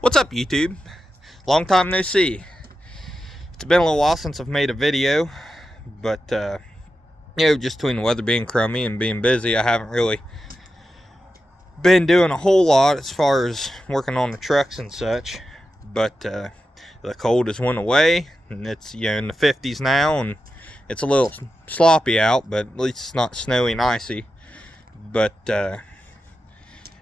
What's up, YouTube? Long time no see. It's been a little while since I've made a video, but just between the weather being crummy and being busy, I haven't really been doing a whole lot as far as working on the trucks and such. But the cold has went away, and it's in the 50s now, and it's a little sloppy out, but at least it's not snowy and icy. But to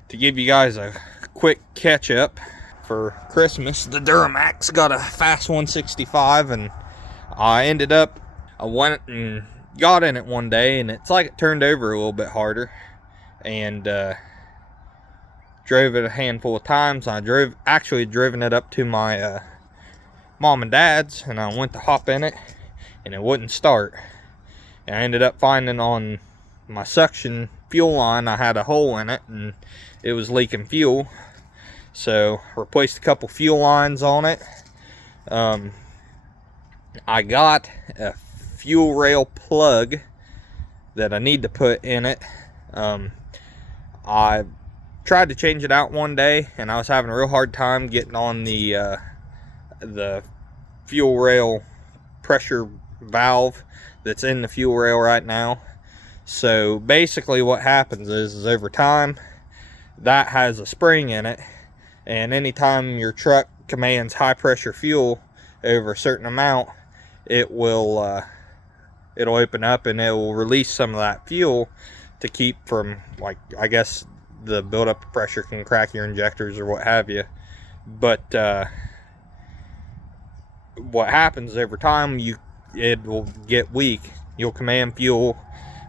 give you guys a quick catch up, for Christmas, the Duramax got a fast 165, and I went and got in it one day, and it's like it turned over a little bit harder, and drove it a handful of times. I actually driven it up to my mom and dad's, and I went to hop in it, and it wouldn't start. And I ended up finding on my suction fuel line, I had a hole in it, and it was leaking fuel. So replaced a couple fuel lines on it. I got a fuel rail plug that I need to put in it. I tried to change it out one day, and I was having a real hard time getting on the fuel rail pressure valve that's in the fuel rail right now. So basically what happens is over time, that has a spring in it, and anytime your truck commands high pressure fuel over a certain amount, it'll open up and it will release some of that fuel to keep from, like, I guess the buildup pressure can crack your injectors or what have you. But what happens over time, it will get weak. You'll command fuel,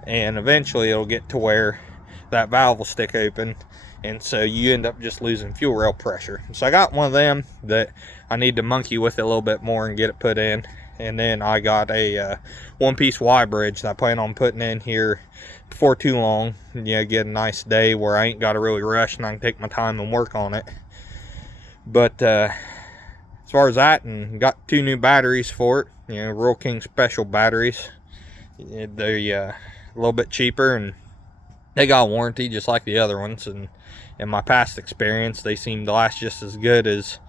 and eventually it'll get to where that valve will stick open, and so you end up just losing fuel rail pressure. So I got one of them that I need to monkey with it a little bit more and get it put in. And then I got a one-piece Y bridge that I plan on putting in here before too long. Get a nice day where I ain't got to really rush and I can take my time and work on it. But as far as that, and got 2 new batteries for it, Royal King Special batteries. They're a little bit cheaper, and they got a warranty just like the other ones, and in my past experience, they seem to last just as good as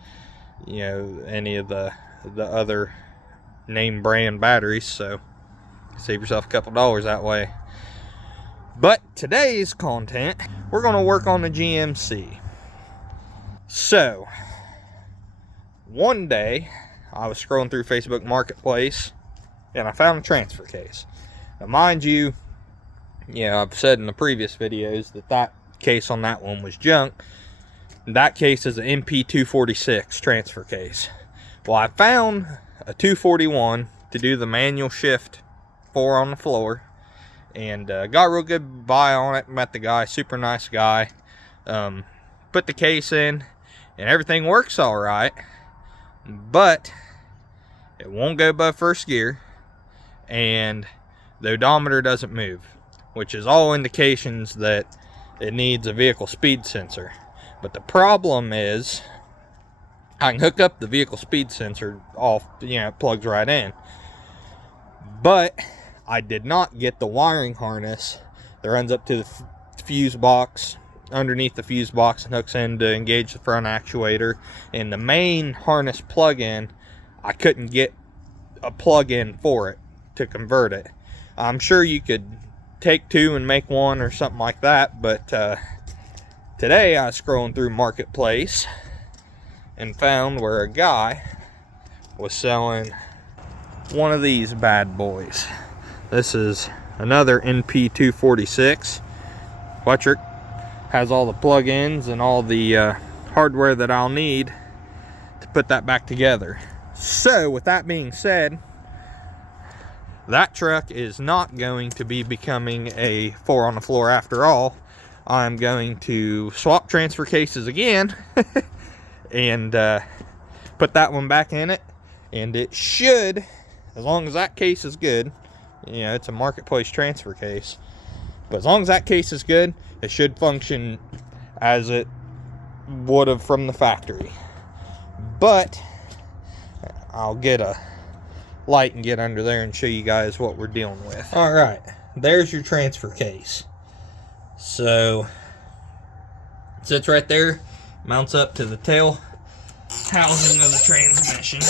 any of the other name brand batteries. So save yourself a couple dollars that way. But today's content, we're going to work on the GMC. So one day I was scrolling through Facebook Marketplace, and I found a transfer case. Now mind you, I've said in the previous videos that case on that one was junk. That case is an NP246 transfer case. Well, I found a 241 to do the manual shift 4 on the floor, and got a real good buy on it. Met the guy, super nice guy. Put the case in, and everything works all right, but it won't go above first gear, and the odometer doesn't move, which is all indications that it needs a vehicle speed sensor. But the problem is, I can hook up the vehicle speed sensor off, it plugs right in. But I did not get the wiring harness that runs up to the fuse box, underneath the fuse box, and hooks in to engage the front actuator. And the main harness plug-in, I couldn't get a plug-in for it to convert it. I'm sure you could take 2 and make 1 or something like that, but today I was scrolling through Marketplace and found where a guy was selling one of these bad boys. This is another NP246 electric, has all the plug-ins and all the hardware that I'll need to put that back together. So with that being said, that truck is not going to be becoming a 4 on the floor after all. I'm going to swap transfer cases again and put that one back in it. And it should, as long as that case is good, it's a Marketplace transfer case, but as long as that case is good, it should function as it would have from the factory. But I'll get a light and get under there and show you guys what we're dealing with. All right, there's your transfer case. So it sits right there, mounts up to the tail housing of the transmission.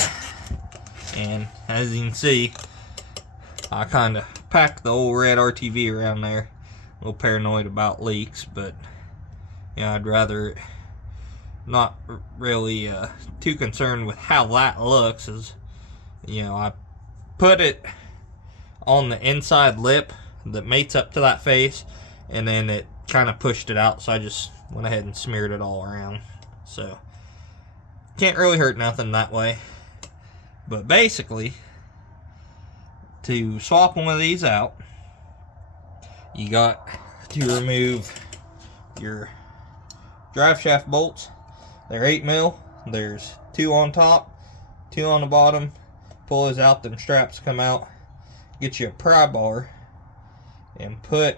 And as you can see, I kind of packed the old red RTV around there. A little paranoid about leaks, but I'd rather not really too concerned with how that looks. As I put it on the inside lip that mates up to that face, and then it kind of pushed it out, so I just went ahead and smeared it all around. So can't really hurt nothing that way. But basically, to swap one of these out, you got to remove your drive shaft bolts. They're 8mm. There's 2 on top, 2 on the bottom. Pull those out, them straps come out. Get you a pry bar and put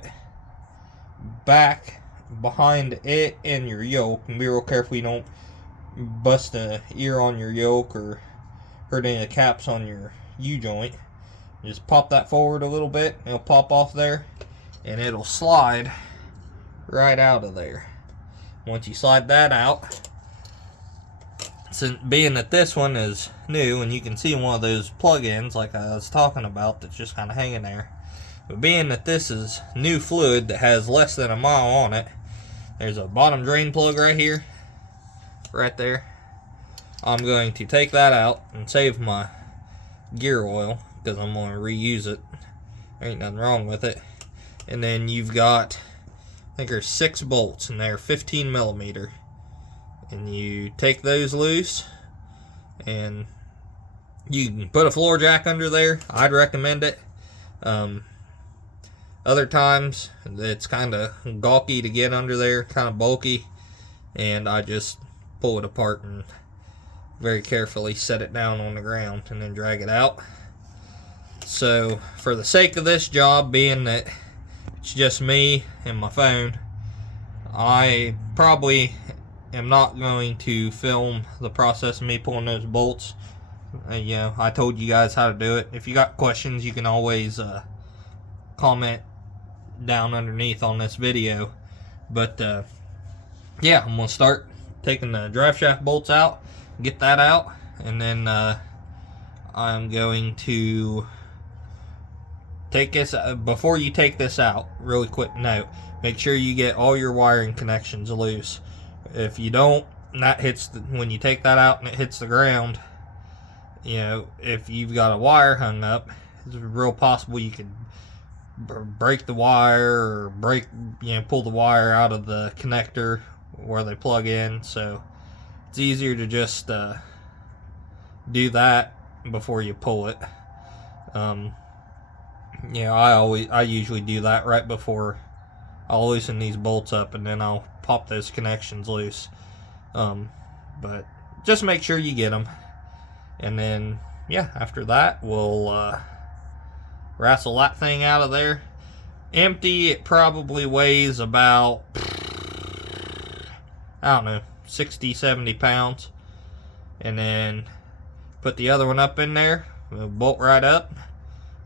back behind it and your yoke. And be real careful you don't bust a ear on your yoke or hurt any of the caps on your U-joint. Just pop that forward a little bit. It'll pop off there and it'll slide right out of there. Once you slide that out, since being that this one is new and you can see one of those plug-ins like I was talking about that's just kind of hanging there, but being that this is new fluid that has less than a mile on it, there's a bottom drain plug right here, right there. I'm going to take that out and save my gear oil because I'm going to reuse it. There ain't nothing wrong with it. And then you've got, I think there's 6 bolts and they're 15mm. And you take those loose and you can put a floor jack under there. I'd recommend it. Other times it's kind of gawky to get under there, kind of bulky, and I just pull it apart and very carefully set it down on the ground and then drag it out. So for the sake of this job, being that it's just me and my phone, I probably am not going to film the process of me pulling those bolts. I told you guys how to do it. If you got questions, you can always comment down underneath on this video. But yeah, I'm gonna start taking the drive shaft bolts out, get that out, and then I'm going to take this. Before you take this out, really quick note, make sure you get all your wiring connections loose. If you don't, that hits when you take that out and it hits the ground, if you've got a wire hung up, it's real possible you could break the wire or pull the wire out of the connector where they plug in. So it's easier to just do that before you pull it. I usually do that right before I'll loosen these bolts up, and then I'll pop those connections loose. But just make sure you get them. And then, after that, we'll wrestle that thing out of there. Empty, it probably weighs about, 60, 70 pounds. And then put the other one up in there. We'll bolt right up.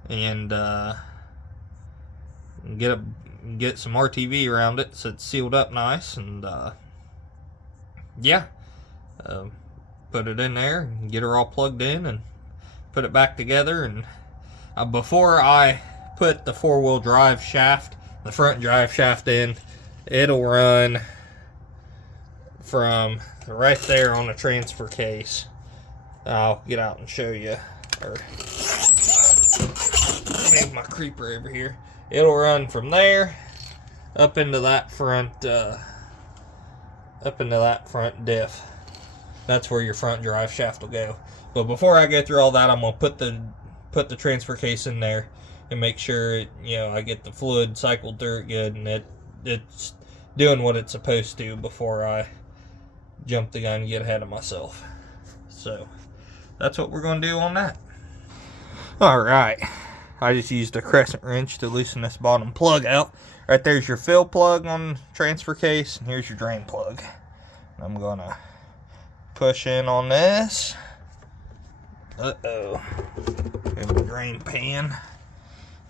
And get some RTV around it so it's sealed up nice, and put it in there and get her all plugged in and put it back together. And before I put the 4-wheel drive shaft, the front drive shaft in, it'll run from right there on the transfer case. I'll get out and show you, or move my creeper over here. It'll run from there up into that front diff. That's where your front drive shaft will go. But before I go through all that, I'm gonna put the transfer case in there and make sure I get the fluid cycled through it good and it's doing what it's supposed to before I jump the gun and get ahead of myself. So that's what we're gonna do on that. Alright, I just used a crescent wrench to loosen this bottom plug out. Right there's your fill plug on the transfer case, and here's your drain plug. I'm gonna push in on this. Uh-oh. In the drain pan.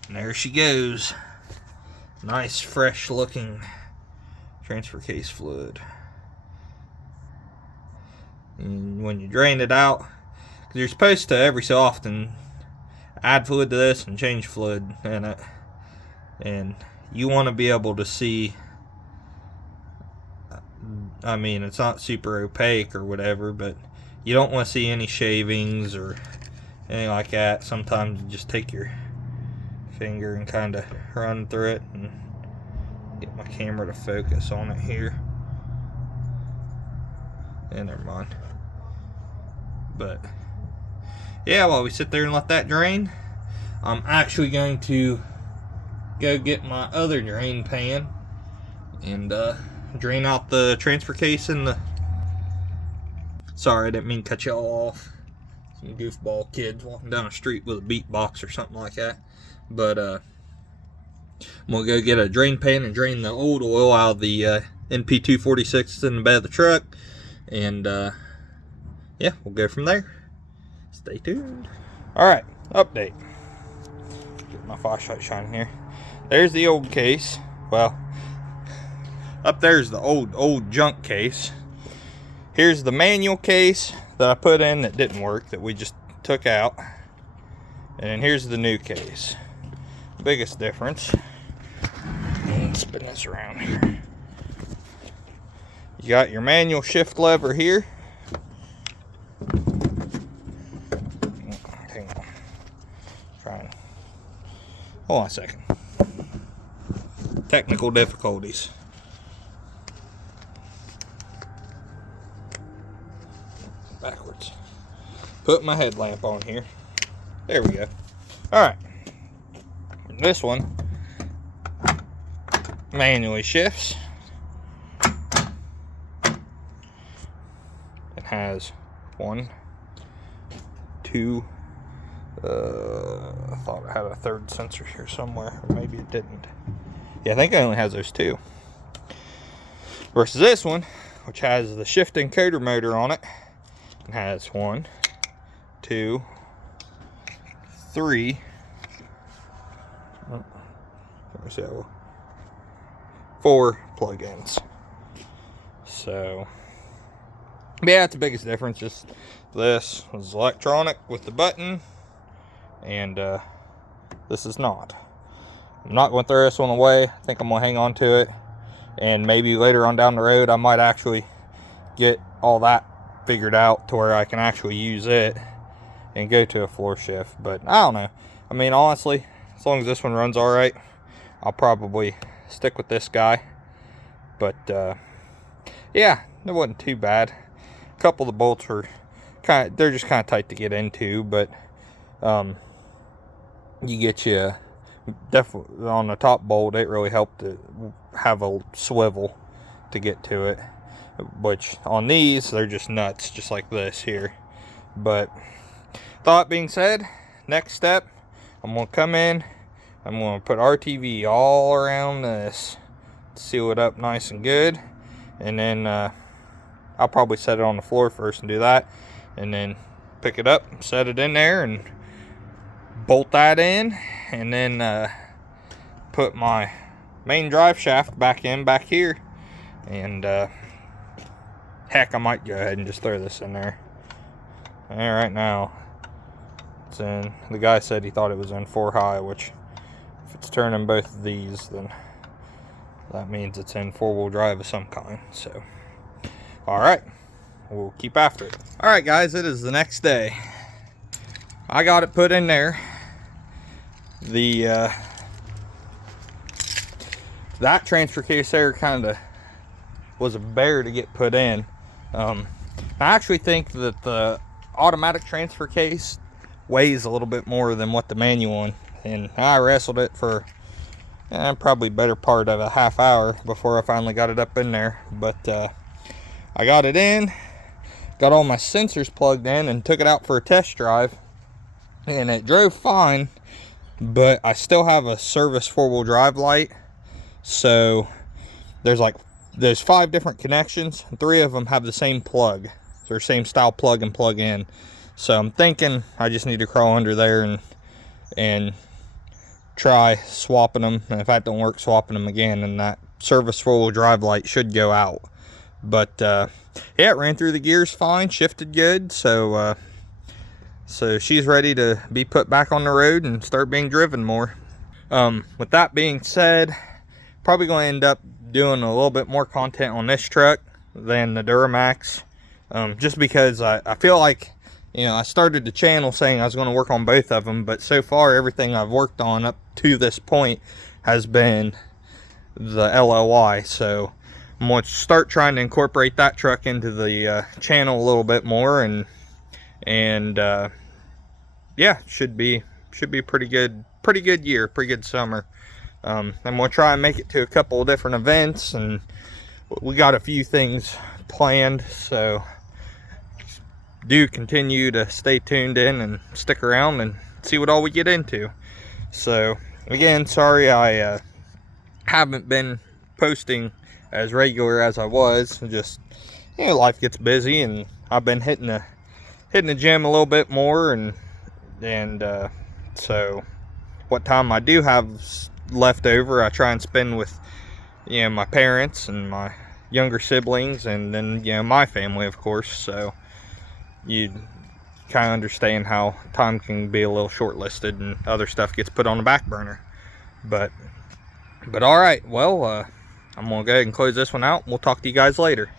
And there she goes. Nice, fresh looking transfer case fluid. And when you drain it out, because you're supposed to every so often add fluid to this and change fluid in it, and you want to be able to see, I mean, it's not super opaque or whatever, but you don't want to see any shavings or anything like that. Sometimes you just take your finger and kind of run through it, and get my camera to focus on it here. And never mind. But yeah, while we sit there and let that drain, I'm actually going to go get my other drain pan and drain out the transfer case and the... Sorry, I didn't mean to cut y'all off. Some goofball kids walking down the street with a beatbox or something like that. But I'm gonna go get a drain pan and drain the old oil out of the NP246 in the bed of the truck. And yeah, we'll go from there. Stay tuned. Alright, update. Get my flashlight shining here. There's the old case. Well, up there's the old junk case. Here's the manual case that I put in that didn't work, that we just took out. And then here's the new case. Biggest difference. Spin this around here. You got your manual shift lever here. Hang on. Hold on a second. Technical difficulties. Backwards. Put my headlamp on here. There we go. Alright. This one manually shifts. It has 1, 2, I thought it had a third sensor here somewhere, or maybe it didn't. Yeah, I think it only has those 2. Versus this one, which has the shift encoder motor on it. It has 1, 2, 3. So 4 plug-ins. So yeah, that's the biggest difference. Just this is electronic with the button, and this is not. I'm not going to throw this one away. I think I'm going to hang on to it, and maybe later on down the road I might actually get all that figured out to where I can actually use it and go to a floor shift. But I don't know. I mean, honestly, as long as this one runs all right, I'll probably stick with this guy. But yeah, it wasn't too bad. A couple of the bolts were they're just kind of tight to get into, but you get you definitely on the top bolt. It really helped to have a swivel to get to it, which on these they're just nuts, just like this here. But that being said, next step, I'm gonna come in, I'm gonna put RTV all around this, seal it up nice and good, and then I'll probably set it on the floor first and do that, and then pick it up, set it in there, and bolt that in, and then put my main drive shaft back here, and heck, I might go ahead and just throw this in there. And right now it's in, the guy said he thought it was in 4 high, which if it's turning both of these, then that means it's in 4-wheel drive of some kind. So alright, we'll keep after it. Alright guys, it is the next day. I got it put in there. The that transfer case there kind of was a bear to get put in. I actually think that the automatic transfer case weighs a little bit more than what the manual one, and I wrestled it for probably better part of a half hour before I finally got it up in there. But I got it in, got all my sensors plugged in, and took it out for a test drive, and it drove fine, but I still have a service 4-wheel drive light. So there's 5 different connections, and 3 of them have the same plug. They're same style plug and plug in. So I'm thinking I just need to crawl under there and try swapping them. And if that don't work, swapping them again, and that service 4-wheel drive light should go out. But yeah, it ran through the gears fine, shifted good, so she's ready to be put back on the road and start being driven more. With that being said, probably going to end up doing a little bit more content on this truck than the Duramax, just because I feel like, you know, I started the channel saying I was going to work on both of them, but so far everything I've worked on up to this point has been the LOI. So I'm going to start trying to incorporate that truck into the channel a little bit more, and yeah, should be pretty good year, pretty good summer. I'm gonna try and make it to a couple of different events, and we got a few things planned, so do continue to stay tuned in and stick around and see what all we get into. So again, sorry I haven't been posting as regular as I was. Just, you know, life gets busy, and I've been hitting the gym a little bit more, and so what time I do have left over, I try and spend with, you know, my parents and my younger siblings, and then, you know, my family, of course. So you kind of understand how time can be a little short-listed and other stuff gets put on the back burner. But all right, well, I'm gonna go ahead and close this one out. We'll talk to you guys later.